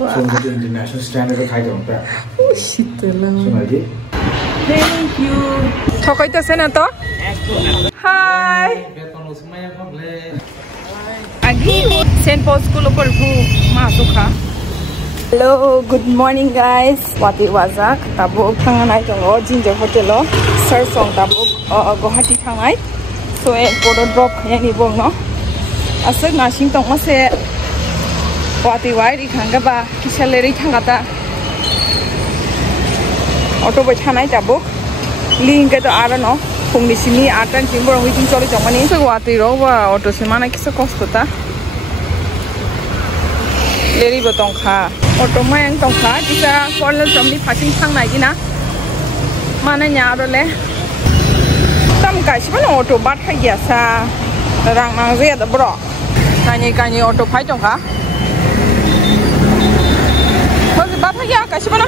international standard of height. Oh shit. Thank you. Tokoita senator. Hi. Agi Saint Paul School of Masuka. Hello, good morning guys. Wati wazak tabuk tanganai tongo Ginger Hotel Sir Song tabuk Guwahati thangai. So airport drop yani bong no. Asal nashing tong mase Wati wai ri khanga ba kisaleri thangata. Auto bai thanai tabuk link to ara no. Kung sini atan timbo wi ting choli jongani. So Wati ro ba auto semana kisa cost ta. Leri botong kha auto ma yang tong kha kisa corner somni phasing thang nai gina mana nya ro le tam ka shibana auto bat ha ya sa rang mang ze da bro kanye auto phai tong kha ho ze bat ha ya ka shibana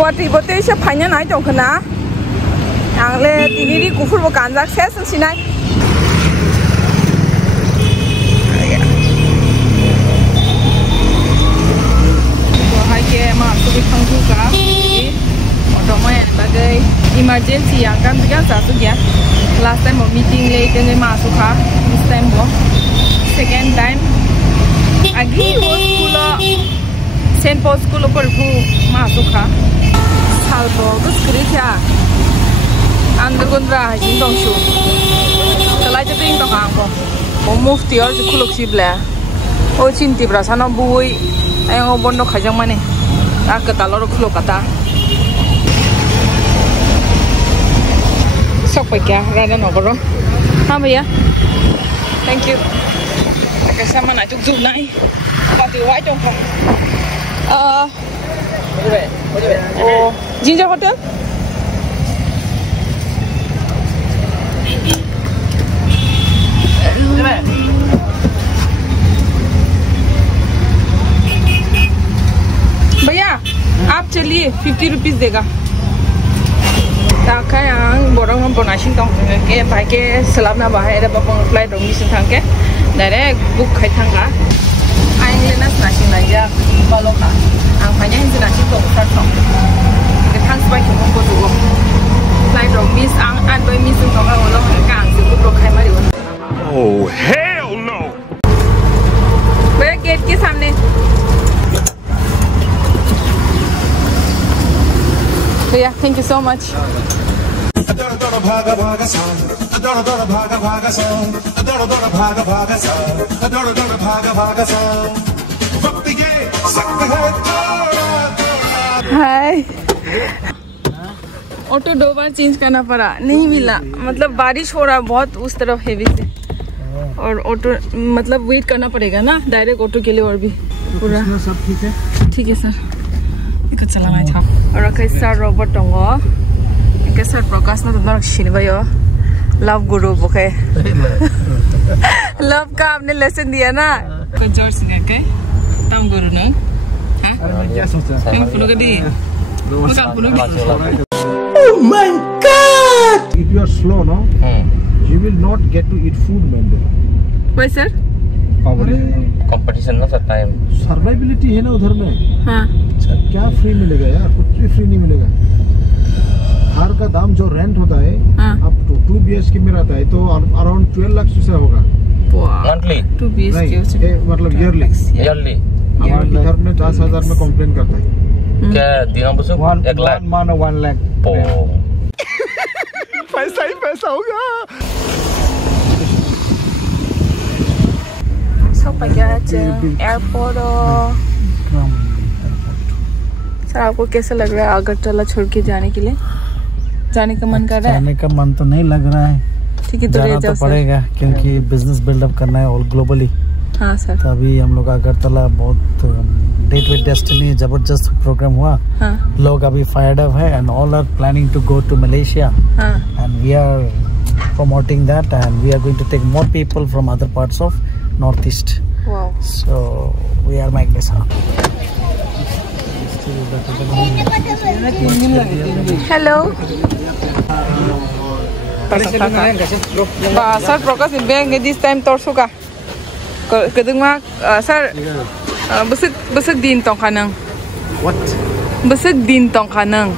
Wati bote se phanya nai tong khana ang le tiniri kufur bo kanjak ses sinai masuk ke Pangkuka, otomatis bagai emergency yang kan satu ya. Last time mau meeting late dengan masuk ha, this time mau second time. Agi school Saint Paul School perlu masuk ha. Salvo terus kerja. Anda kundra hajin tongshu. Kalau jadi tong angko, mau mufti harus kuluk sibla. Oh cinti Tiprasa na bui, ayang obondo kajang mana? Agartala ro khulo kata sok pa kya rana no karo ha bhaiya thank you kaisa mana juk nai pati wai tong kha oh Ginger Hotel भैया आप चलिए 50 rupees देगा ताका yang borong nom bonasing tong ke bai ke selama bahai ada bapang flight dong mission thang ke direct book khai thang ga aing le nas nasing naja baloka ang phanya hin nasing tong start tong ke thang spai ko ko du flight dong miss ang an doi mission tong ga lo ka ang su book khai mari oh hell no भैया gate के सामने Yeah, thank you so much. Hi. Auto 2 bar change करना पड़ा, नहीं मिला। मतलब बारिश हो रहा है बहुत उस तरफ हेवी से, और ऑटो मतलब वेट करना पड़ेगा ना डायरेक्ट ऑटो के लिए। और भी पूरा सब ठीक है? ठीक है सर, इको चलाना था। और कैसा रोबोट होंगे? कैसा प्रकाश ना तुम्हारा शिनवा यो लव गुरु बुके लव का आपने लेसन दिया ना कुछ जोर से क्या तम गुरु ना हाँ क्या सोचा हम फुलो के दी मुझे फुलो भी Oh my God! If you are slow, no, you will not get to eat food, man. Why sir? Competition ना सर टाइम सर्वाइबिलिटी है ना उधर में। हाँ क्या फ्री मिलेगा यार, कुछ भी फ्री नहीं मिलेगा। कार का दाम जो रेंट होता है अब 2 BHK में रहता है तो अराउंड 12 लाख से होगा मंथली। 2 BHK मतलब ईयरली हमारे घर में 10,000 में कंप्लेन करता है क्या दिनों बस 1 लाख मानो 1 लाख पैसा ही पैसा होगा। एयरपोर्ट सर आपको कैसा लग रहा है अगरतला छोड़ के जाने के लिए? जाने का मन कर रहा है? जाने का मन तो नहीं लग रहा है, ठीक है जाना तो पड़ेगा क्योंकि बिजनेस बिल्डअप करना है ऑल ग्लोबली। हाँ सर। तो अभी हम लोग अगरतला बहुत डेट विद डेस्टिनी जबरदस्त प्रोग्राम हुआ। हाँ। लोग अभी फायर्ड अप है and all are planning to go to Malaysia and we are promoting that and we are going to take more people from other parts of northeast. Wow. So we are Magnessa. Hello. Sir, progress in bank this time torso ka. Kedung mak sir Besek din tong kanang. What? Besek din tong kanang.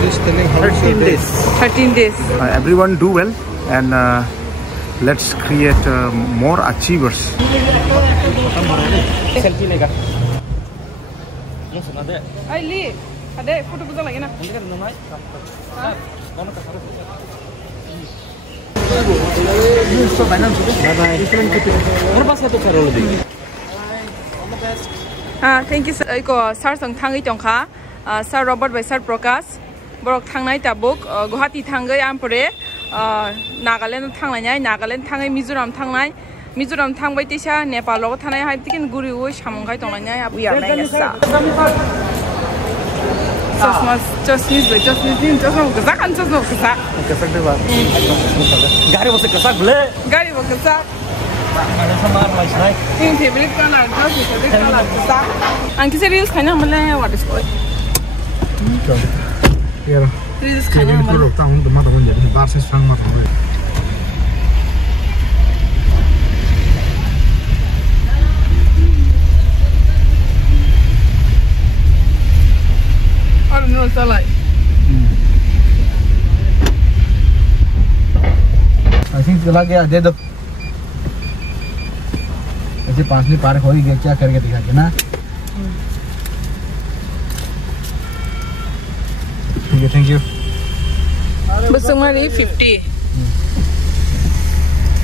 She's telling how 13 days. 13 days. Everyone do well and let's create more achievers. Selfie lega. Ay li, ade photo buka lagi na. Thank you sir. Iko sir sang thangai tongkha. Sir Robert by Sir Prakash. Borok thangnai tabuk Guwahati thangai ampore Nagaland thangnai Nagaland thangai Mizoram thangnai Mizoram thangbai tisa Nepal lo thanai hai tikin guri wo samongkai tongnai we are Magnessa. Just need kesakan just kesak. Kesak deh bang. Gari mau kesak boleh. Gari mau kesak. Ada sama lagi naik. Ini favorite color, favorite color kesak. Angki serius kayaknya malah what is called. Yeah. Serius kayaknya malah. Tahun depan tahun jadi bahasa sang mata. I don't know what I like. I think चला गया दे दो ऐसे 5 नहीं पार हो ही गया क्या करके दिखा के ना thank you Besung mari 50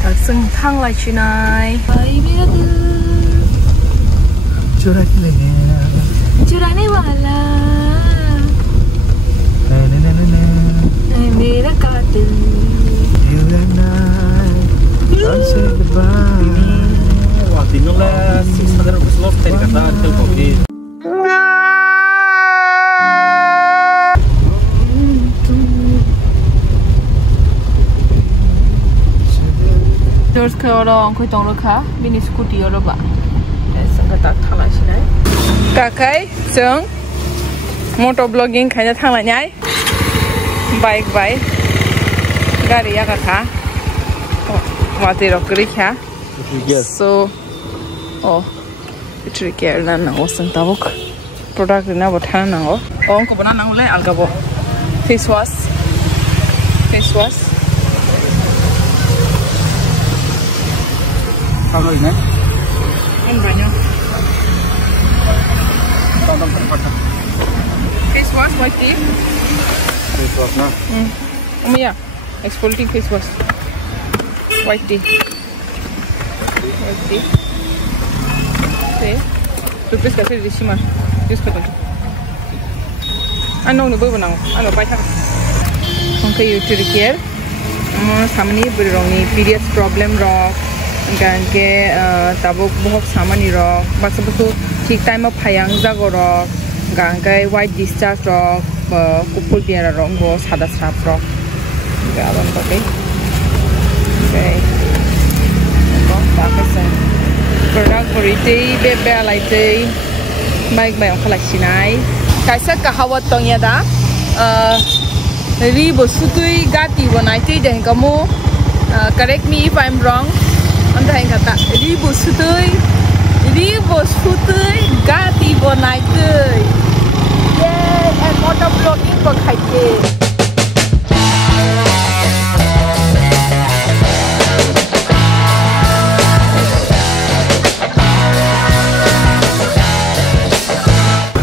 Takseng thang lai chinai चुराने वाला मेरा कातिल you and I don't say goodbye wah tinggalnya 600 slot tadi kata Uncle Bobby George ke orang kau tong lokha bini scooty orang ba sang tak thang lai chinai kakai jeng motor blogging kayaknya thang lai nyai bike bike gari ya kakak mati rokeri ya so oh itu care na na oseng tabuk product na botan na oh ko bana na ule algabo face wash kalau ini banyak face wash white tea face wash na ya exfoliating face wash white tea Tupis kasi di sini use ko to ano no bobo nang ano pai thak kongkai utility care samani berrongi periods problem ro gan ke tabuk bohok samani ro basabutu ठीक time में फायांग जागो रो गांगाय white discharge रो कुपुल बियारा रो गो सादा स्राप रो गाबन बके okay को बाकसे product बरिते बेबे लाइते mic bye खलासिनाय कायसा काहावत तंगिया दा रि बसुतुई गाति बनाइते देंगमो correct me if I'm wrong अंदर कथा रि बसुतुई Ribos putih gati bonai tui. Yay! And motor vlogging pakai ke.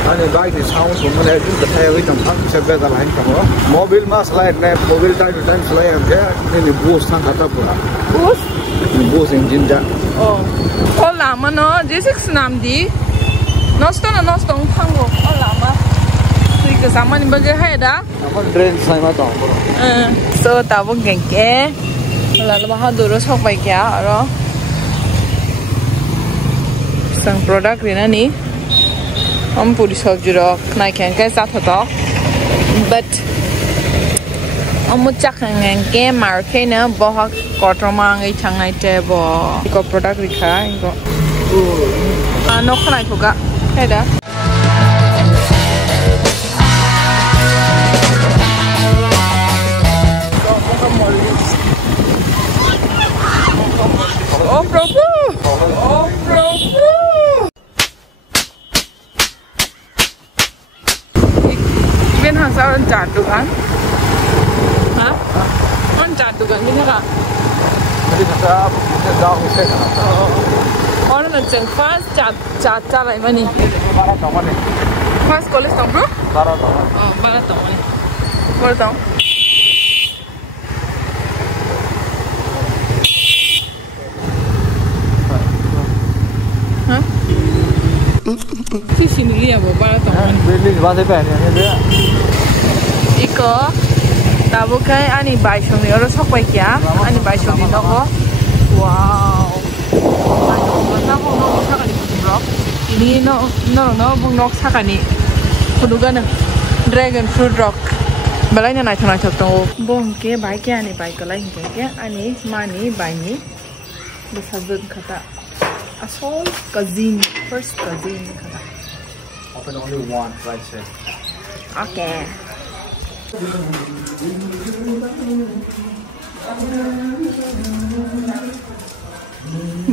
Ane bike is house woman has been the tail item up to better line kamu. Mobil mas lain ne mobil time to time selain dia ini boost sang kata pula. Boost? Boost engine dah. Oh. Oh lama no, jadi senam di. Noston tanggo. Oh lama. Tui ke sama ni bagai hai dah. Apa drain saya mata. So tahu gengke. Lalu bahan dulu sok baik ya, aro. Sang produk ni ni. Om puri sok jurok naik gengke satu toh. But mucak ngengke marke na bahak kotromang ay changai tebo. Iko product rika iko. Ano kana iko ga? Heda. Oh profu. hàng sao ăn chả được ăn hả ăn chả được ăn cái gì cả Orang nak ceng fast cat lah ini. Fast college tau bro? Barat tau. Oh barat tau ni. Barat tau. Hah? Sini lihat barat tau ni. Beli bahasa apa ni? Iko. Tahu kan? Ani baisong ni orang sok baik ya. Ani baisong ni nopo. Wow. Ini no bung nok sakani kudugan dragon fruit rock balanya nai thana chotong bong ke bai ke ani bai kalai ke ani mani bai ni besazun kata asol cousin first cousin kata Open only one right side. Okay.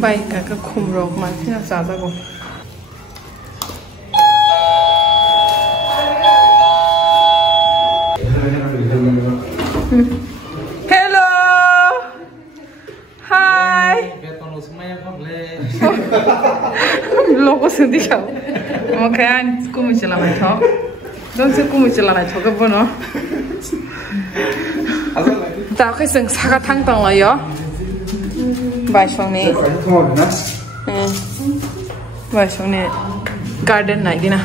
Baik kakak kumrok masih nasa aku. Hello, hi. Logo sedih kau. Makanya aku mesti lama thok. Don't say aku mesti lama thok apa no? Tak kisah sangat tangtang lah ya. Baisong ni, baisong ni garden naik dina.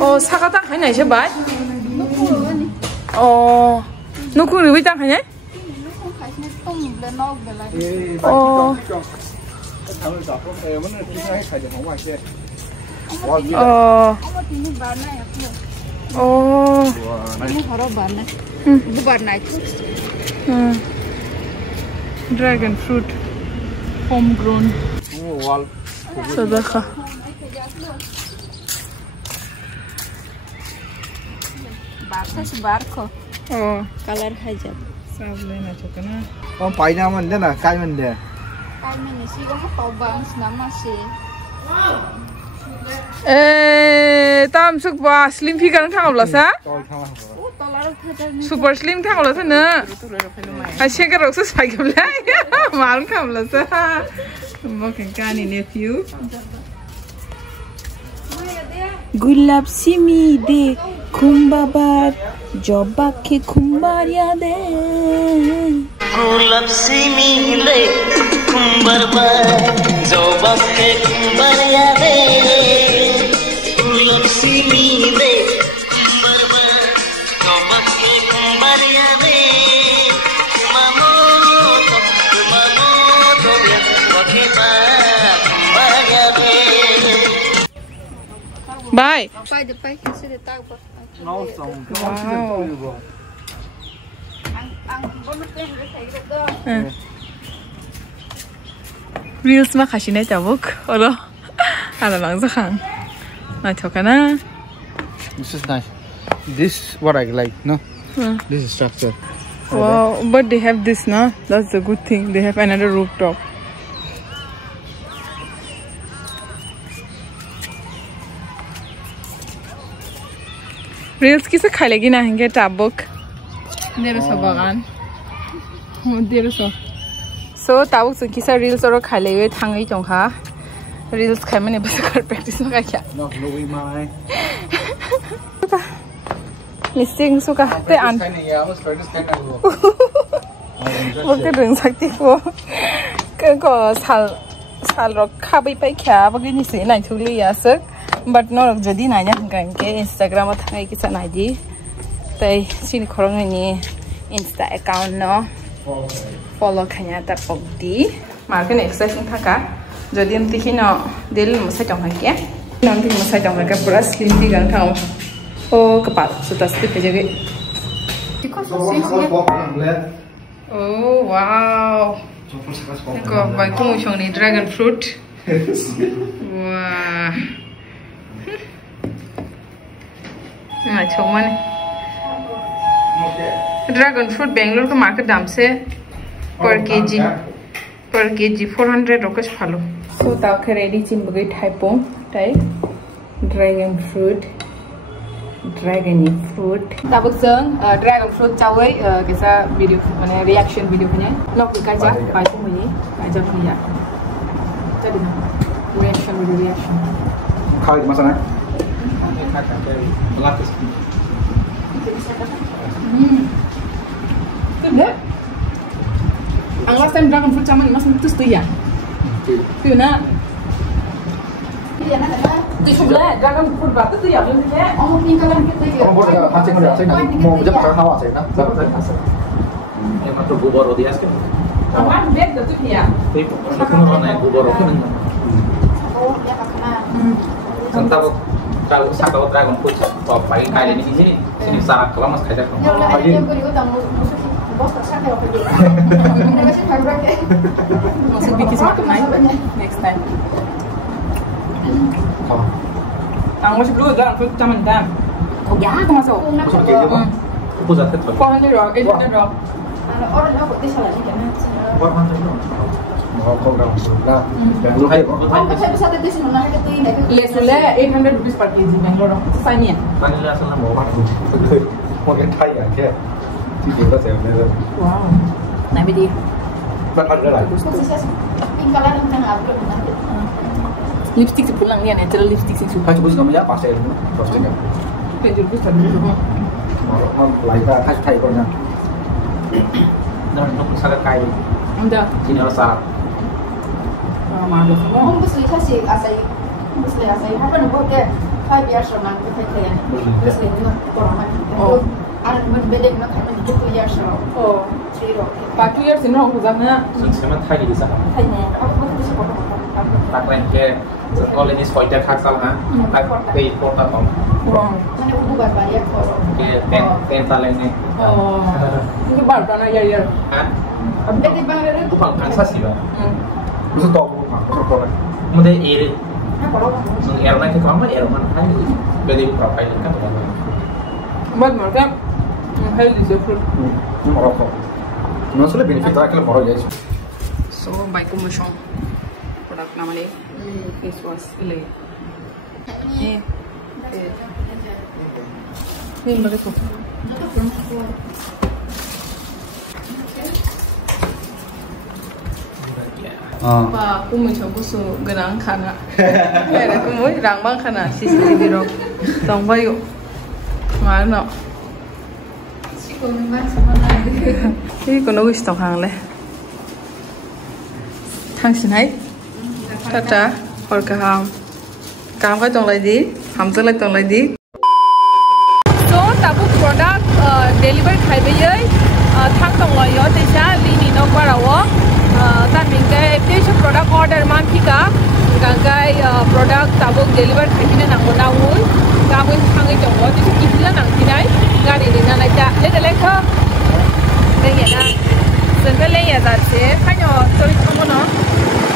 Oh, sakatang hanya je bay. Oh, nuku ribu tang hanya? Oh. Oh. Oh. Dragon fruit, homegrown. Sedekah. Barca sebar ko. Oh, Color hijab. sablay na choka na. Oh, pai naman din ah, kaya man din. Kaya man si ko mapawbang naman si. Tam suk ba slim figure thang abla sa? Super slim thang abla sa na. Ashe ka rok sa cycle la. Mal kham la sa. Mo kan kani nephew. Gulab simi de kumbabar joba ke kumbaria de. Gulab simi de kumbabar joba ke kumbaria de. Gulab simi de kumbabar joba ke kumbaria de. Mamo to ya wakeba kumbaria de. Bye. Pai de pai kasi de tag pa. Wow. Ang bono te de sai do. Reels ma khashi na tabuk. Olo. Ala lang zakhang. Na choka na. This is nice. This what I like, no? This is structure. Wow, but they have this na. That's the good thing. They have another rooftop. Reels किसे खाई लेगी ना हेंगे टाबुक देर सो बगान देर सो टाबुक से किसा reels और खाई लेगे थांगी चोंखा reels खाई मैंने बस कर practice में क्या Not blowing my. लिस्टिंग सो का ते आन वो के ड्रिंक सकती वो को साल रख खाबी पे क्या बगी निसे ना चुली यासक but no jadi nanya kan ke Instagram at ngai kisa naji tai sini khorong ni Insta account no follow khanya ta pokdi marken exercise thaka jadi am tikhino del musa jong hakya non tin musa jong ka pura slim ti gan thau o kapal suta spit jage oh wow ko bai ko chong ni dragon fruit wow चोमन dragon fruit Bangalore का market दाम से पर KG 400 rupees follow सो ताके ready चिम बगै थाइपों ताइ Dragon fruit. Tabuk seng dragon fruit cawai kisah video mana reaction video punya. Log kerja, baca mui, baca punya. Jadi nak reaction video reaction. Kau di mana? Melapis. Tidak. Ang last time dragon fruit caman mas itu tu ya. Tu na. Di sebelah dragon fruit batu tu ya belum ya. Oh, pingkalan kita ya. Oh, boleh. Hasil mau jam berapa hawa saya nak? Dapat hasil. Yang macam Kokborok dia sekarang. Kawan bed tu ya. Tapi kalau mana Kokborok tu mana? Oh, dia kena. Sentap kalau satu dragon fruit top paling kaya di sini. Sini sarak kalau mas kaya. Dia lah ada yang kau tahu bos tak sana apa dia. Dia masih harus ke. Masuk bikin semakin naik next time. Ang masih dulu dragon fruit caman kan. Oh ya, aku masuk. Masuk ke dia. Aku jatuh tu. Kau hanya dok, itu ada dok. Orang nak buat salah ni kan. Orang mana tu? Oh, kau dah masuk lah. Dan dulu hai. Oh, kita bisa tadi sini mana kita ini. Yes, sudah 800 rupees per kg Bangalore. Sanya. Mana lah sana mau apa? Mungkin Thai ya, ke? Cici tu saya ni. Wow. Nabi dia. Mana ada lagi? Khususnya pingkalan yang tengah apa nanti. Lipstick sepulang ni, natural lipstick sih suka. Hai, cuba kamu ya pasal itu, pastinya. 800 rupees tadi dulu. Mau lagi kan Thai kau nak. Nah, untuk sangat kaya. Anda. Sini ada sarak. Malu. Oh, mesti kasih asai. Mesti asai. Apa nak buat ke? 5 years orang kita kaya ni. Mesti nak orang mana. Oh. Ada benda nak kaya ni 2 years orang. Oh. 3 orang. 2 years ini orang kuzangnya. Sama Thai di sana. Thai ni. Apa mesti buat? Tak lain ke. Sekolah ini sekolah tak khas lah. Tak pay porta tom. Wow. Mana bukan banyak orang. Ke ten talent ni. Oh. Itu baru kan ya. Kan? Apa di Bangladesh? Aku pang kan sasi ba. Musuh tahu mah, musuh tahu. Mungkin air. Apa orang? So air mana kita mana air mana kan? Beli profile kan tu mana? Buat mereka healthy fruit. Ini Morocco. Maksudnya benefit tak kalau Morocco je. So baik kumusong produk nama ni. This was ile. Ni. Ni bagus tu. Ba kumusong busu gerang kana. Ada kumus rang bang kana sisi biro. Tong bayu. Mana? Ini kono wis tong hang le. Thang xin hết. Tata, or kaham. Kaham ka tong lai di, ham to lai tong lai di. So tabu product deliver khai be yai. Thang tong lai yo te cha li ni no para wo. Tan min ke application product order man thika. Gangai product tabu deliver khai ni nang ko na wul. Kamu thang ai tong wo ti ki la nang ti dai. Gari ni na lai ta. Le kha. Đây vậy nè. Dân cái lấy nhà giặt chế khách nhỏ tôi không có nó.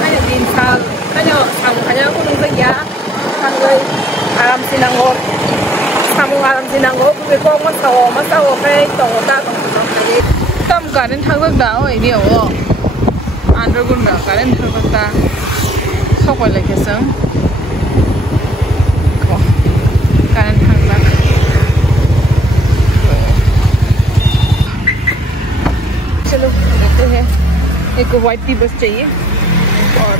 Khách nhỏ nhìn sao, khách nhỏ thằng khách nhỏ cũng được giá. Thằng người aram sinangor. Samu aram sinangor cũng có mất sao cái tổ ta tổng cái tâm cả đến thằng bước đảo ấy nhiều không? Underground đảo cả đến thằng bước ta. Không phải là cái sớm. Cả đến thằng bước. चलो देखते हैं एक white T bus चाहिए और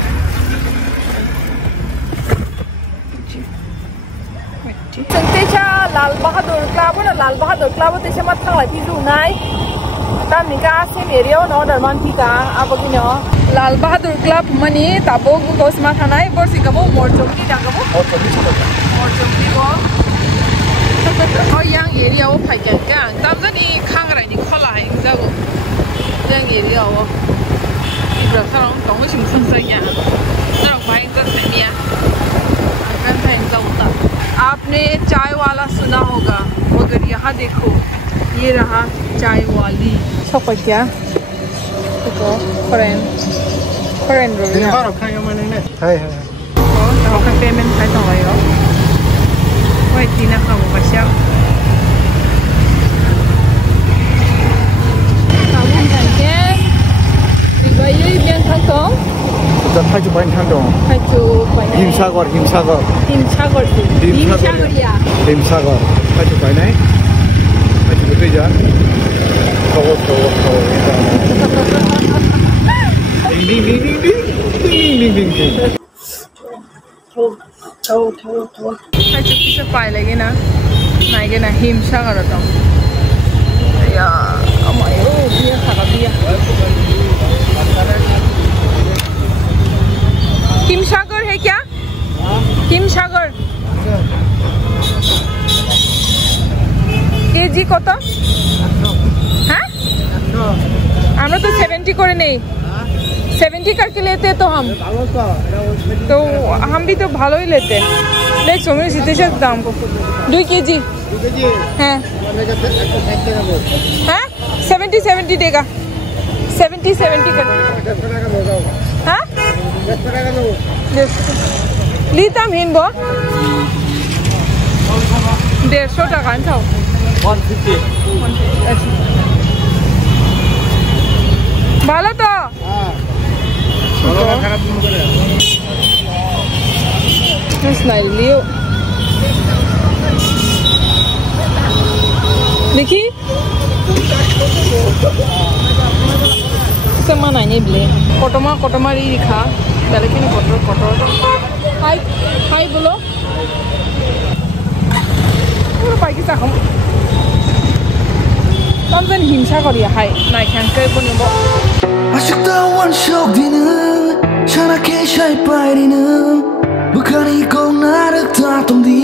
संतेचा Lal Bahadur club ना Lal Bahadur club ते से मत थांग लाइफी जुनाई ताम निका से मेरियो नो दरमान पिका अब किनो लाल बहादुर क्लब मनी ताबो गोस मा थानाई बरसी कबो मोरचोम की डांगबो मोरचोम की को और yang एरिया वो फाइकन का ताम जनी खांग राय नि खला है जागो yang एरिया वो Tiprasa dong với chúng sân sân nhà nó là phải rất है मियाँ अगर है जाऊँगा आपने चाय वाला सुना होगा मगर यहाँ देखो ये रहा चाय वाली सब क्या देखो friend Ini baru kan yang mana ni? Hai. oh tahu kan payment phải tong lại rồi quay tí nào không có sao tahu kan kan Vậy miếng thang tong. Kita hai tu paling kandung. Hai tu banyak. Himsagar. Himsagar. Himsagar. Kacu painai. Kacu bekerja. Kau. Ding. Thâu. Kacu bisa pai lagi na. Naik na Himsagar atau. Ya, amayo dia sakit dia. Himsagar है क्या? Himsagar KG कत? हाँ? আমরা তো 70 করে নেই 70 करके लेते तो हम भी तो भालो ही लेते देख सोमे सीधे से दाम को 2 केजी हाँ हाँ 70 देगा 70 कर हाँ Litam hinbo 150 টাকা আনছাও 150 ভালো তো হ্যাঁ ভালো না খারাপ না করে স্মাইল লিও দেখি sama nanya beli kotoma rikha balakin kotor hai bolo puro pai kita ham tamjan himsagar ya hai nai khang ke bonbo asyikta one shot dinin chana ke shai pai dinin bukan ikong narak ta tongdi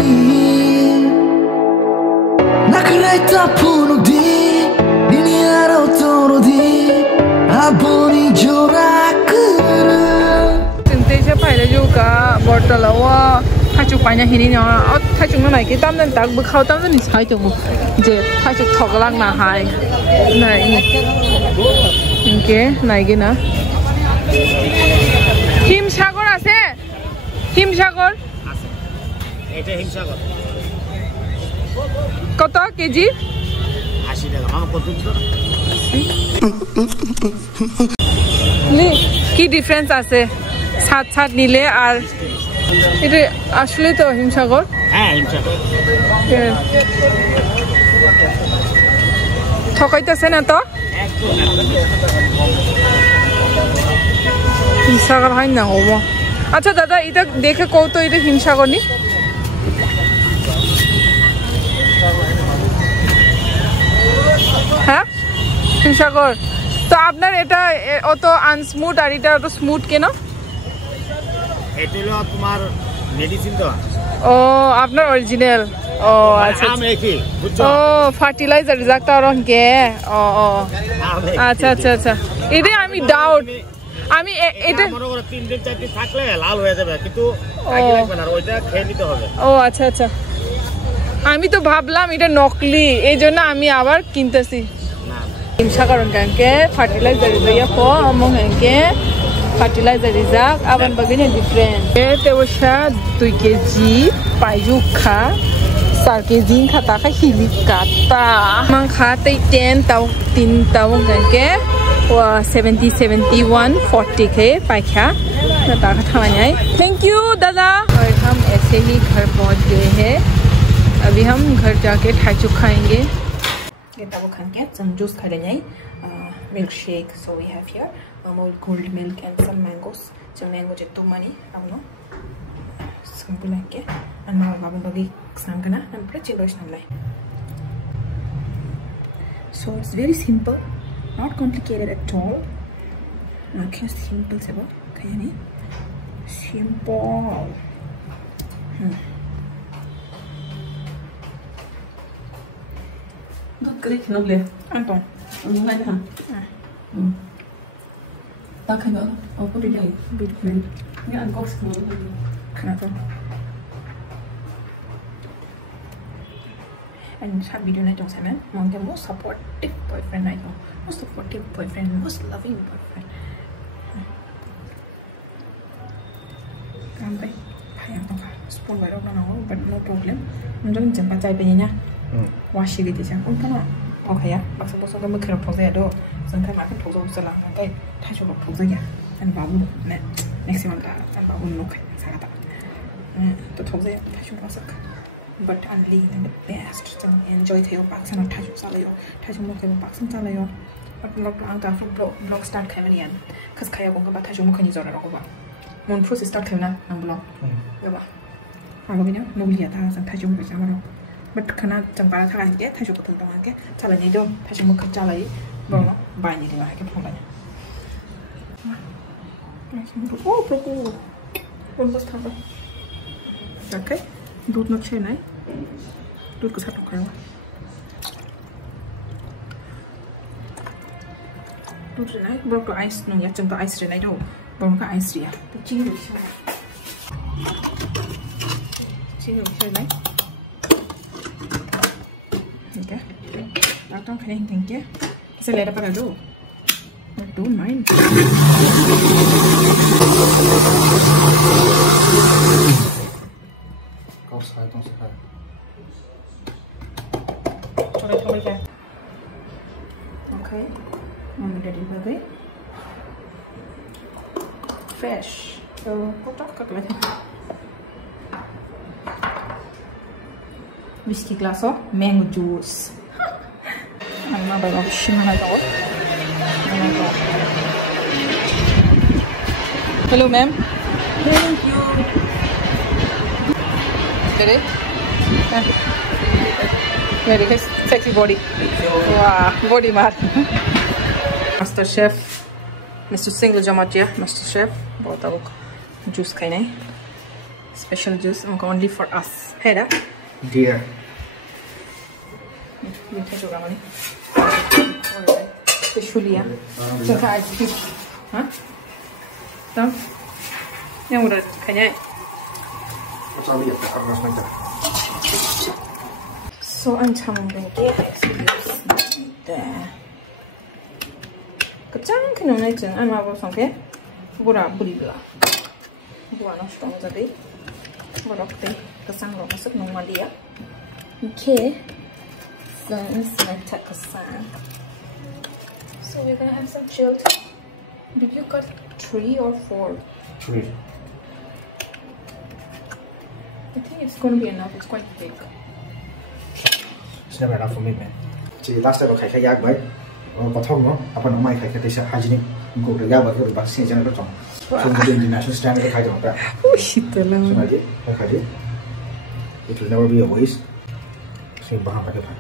nakrai ta punuk di ini aro toro di aboni jorakura tente se phaile ju ka bortala wa thachuk paina hini na thachuk na nai ke tam dan tak bu khau tam dan sai tu je thachuk thoglak na hai nai inke nai ge na himsagar ase himsagar এটা হিমসাগর কত KG 80 টাকা মামা কত দিছো কি difference আছে সাত নিলে আর এটা আসলে তো হিমসাগর হ্যাঁ হিমসাগর ঠকাইতেছে না তো হিমসাগর হয় না হবো আচ্ছা দাদা এটা দেখে কত এটা হিমসাগর নি হ্যাঁ হিমসাগর তো আপনার এটা অত আনস্মুথ আর এটা অত স্মুথ কেন এটা হলো তোমার মেডিসিন তো ও আপনার অরিজিনাল ও আচ্ছা আম একই বুঝছো ও ফার্টিলাইজার জাগতা রংকে ও আচ্ছা এটা আমি ডাউট আমি এটা মনে করো 3 দিন 4 দিন থাকলে লাল হয়ে যাবে কিন্তু আগে লাগবে না ওইটা খেয়ে নিতে হবে ও আচ্ছা আমি তো ভাবলাম এটা নকলি এইজন্য আমি আবার কিনতেছি হিমসাগর কানকে ফার্টিলাইজার দিয়া পো আমং কানকে ফার্টিলাইজার রিজাক আবার বাগিনে ডিফারেন্ট এতে ওসা 2 কেজি পাইজুখা 4 কেজি খাতা খা হিলি কাটা মান খাতে 10 তাও 3 তাও কানকে 70 71 40 के पाइखा ना खावाई थैंक यू दादा और हम ऐसे ही घर पहुंच गए हैं अभी हम घर जाके ठाचुक खाएंगे ये तब खाएंगे some juice खा लेंगे milk shake so we have here cold milk and some mangoes so mango jittu mani avno sampulanke and now babu bagi sangana nampre chilosh namlai so it's very simple not complicated at all okay simple sebo kaya ni simple Dot klik nog le. Anton. Om hij gaan. Tak kan wel. Op de dag. Bitcoin. Ja, een box gewoon. Kenapa? And saat video na jong sama, mong dia most supportive boyfriend na ito. Most supportive boyfriend, most loving boyfriend. Sampai, hayang tong spoon baru na ako, but no problem. Nandun jempa cai pe niya. Washi gitu sih, umpama, oke ya, bakso kamu kira pose ya do, sengkai makan pose usalah, nanti, tak coba pose ya, dan babu, next time kita, dan babu nuk, saya kata, 또 더세요. 다시 먹었어. But only the best. 좀 enjoy theo 박스는 다시 살아요. 다시 먹으면 박스 살아요. 블록 안가 블록 스타트 카메리안. 그래서 가야 뭔가 봐 다시 먹으니 저러라고 봐. 뭔 프로세스 스타트 카메나 안 블록. 이거 봐. 하고 그냥 노리야 다 다시 먹고 잡아라. But 그나 정말 사는 게 다시 먹고 동동한 게 잘하니 좀 다시 먹고 잘라이. 뭐 많이 되나 이렇게 보면. Oh, broccoli. One more time. Okay. दूध में छे नहीं दूध के साथ रखूँगा दूध से नहीं बड़ा तो आइस नहीं या चंपा आइस नहीं तो बड़ा का आइस रिया तो चीनी भी छे नहीं ठीक है आप तो खाने ही देंगे इसे ले रहा दो don't mind don't say hi. Okay, I'm ready with it. Fish. So, whiskey glass of mango juice. I'm not going to shimmer at all. Hello, ma'am. Thank you. Get it? Very nice, sexy body. Wow, body mat. Master Chef, Mr. Single Jamatia, Master Chef. बहुत अब juice खाई नहीं. Special juice, only for us. है ना? Dear. मीठा जोड़ा money. Specialia. तो था आज की. हाँ? तो? yang udah kayaknya. So I'm going to get there. Kecang kena naik jen, I'm about something. Gura bula. Gua nak stop jadi. Gua okey. Kesan gua masuk normal dia. Okay. Then select kesan. So we're gonna have some chilled. Did you cut 3 or 4? 3. I think it's gonna be enough. It's quite big. It's never enough for me, man. Chỉ last time I khai yak vậy, có thông nó, apa nó mai khai cái thế hygienic, cũng được yak vậy cái bác sĩ cho nó trong, trong cái international standard khai trong đó. Oh shit lah. So nanti, khai đi. It will never be a waste. So bahan pakai apa?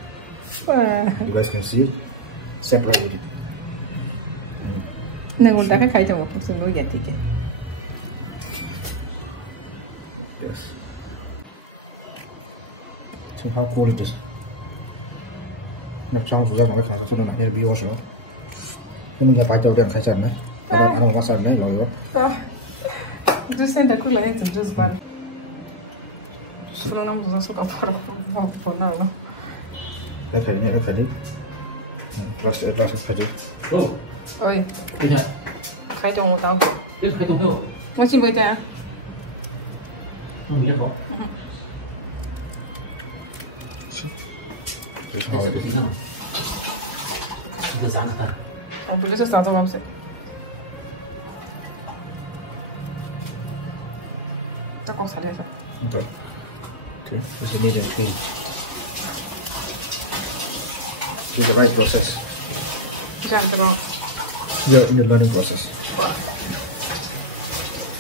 You guys can see, separate it. Neng udah kan khai trong một số vậy thì kì. Yes. So how cool it is. Nó trong số ra nó khai cho nó này để bio rồi. Nhưng mình phải đầu tiên khai chân đấy. Anh có sẵn đấy rồi đó. Juice đã cứ lại từng juice ban. Solo não usa açúcar para por nada. Đây phải đi. Plus phải đi. Oh. Oi. Cái này. Khai trong một tao. Cái khai trong đâu? Moi xin với ta. Không biết có. This is how it is. Itu sangat kan. Boleh saya start awam sih. Tak kau salah sah. Okay. Okay. This is neat and clean. This is the right process. Jangan terlalu. You're in the learning process.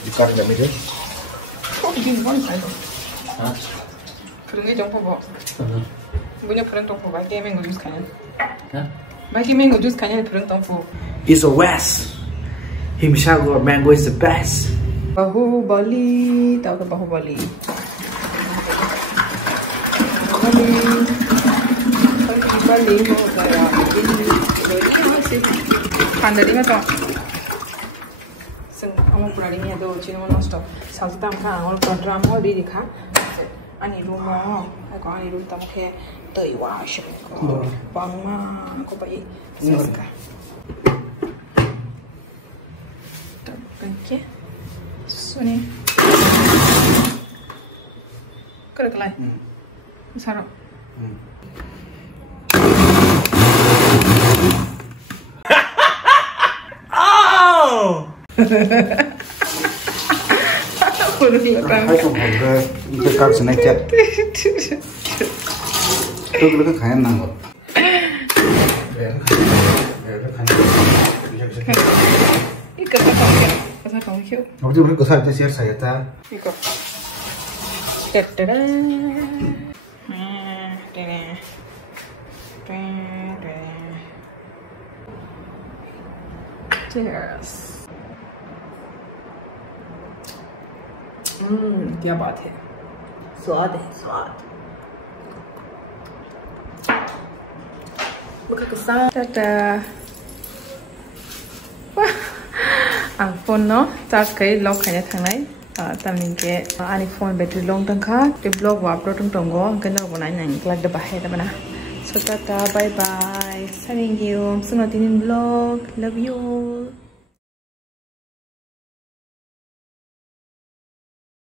You cut in the middle. Kau bikin one side. Hah? Kerengnya jangan bawa. Punya perang tongfu, bagi mango juice kanya. Hah? Bagi mango juice kanya perang tongfu. It's the West. Himshagor mango is the best. Bahubali, tahu ke Bahubali? Bahubali, mau saya ini pandai macam. Sen, kamu berani ni ada cina mana stop. Satu tam kan, orang drama di dikah. Ani rumah, aku ani rumah tamu ke Taiwan, Singapura, Burma, aku pergi Alaska. Okay, so ni, kerja kelai, sarap. Oh! Hai không phải cái card này chết. Tôi cứ khai ăn nào. Ikan apa kau kau? Aku tu boleh saya share saya ta. Ikan. Tetere. Cheers. क्या बात है, स्वाद है स्वाद. Buka kesal. Tada. Wah. Ang phone no, tak kai lock kaya thang nai. Tamin ke ani phone battery long tang kha. Te blog wa upload tong tong go. Kan lo bonai nang plug de bahe da bana. So tata, bye bye. Sayang you. Sunod din vlog. Love you all.